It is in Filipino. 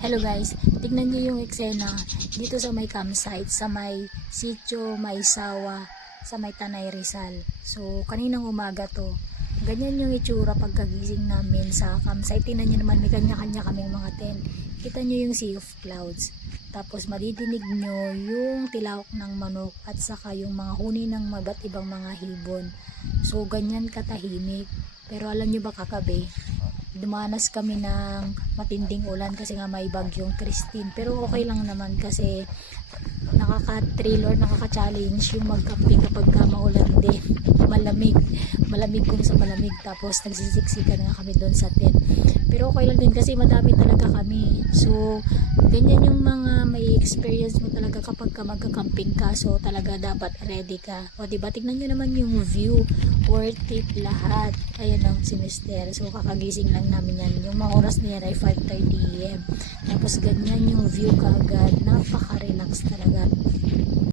Hello guys, tignan niyo yung eksena dito sa may campsite, sa may sitio, may sawa, sa may Tanay Rizal. So, kaninang umaga to. Ganyan yung itsura pagkagising namin sa campsite. Tingnan niyo naman, may kanya-kanya kaming mga tent. Kita niyo yung sea of clouds. Tapos madidinig nyo yung tilawak ng manok at saka yung mga huni ng magat ibang mga hibon. So, ganyan katahimik. Pero alam niyo ba kagabi, dumanas kami ng matinding ulan kasi nga may bagyong Christine, pero okay lang naman kasi nakaka-thrill or nakaka-challenge yung mag-camping kapag maulan din, malamig kung sa malamig, tapos nagsisiksikan nga kami doon sa tent, pero okay lang din kasi madami talaga kami. So ganyan yung mga may experience mo talaga kapag ka magka-camping ka, so talaga dapat ready ka. O diba, tignan nyo naman yung view, worth it lahat. Ayan ang si Mister, so kakagising lang namin yan, yung mga oras na yan ay 5:30 AM, tapos ganyan yung view kaagad, napaka-relax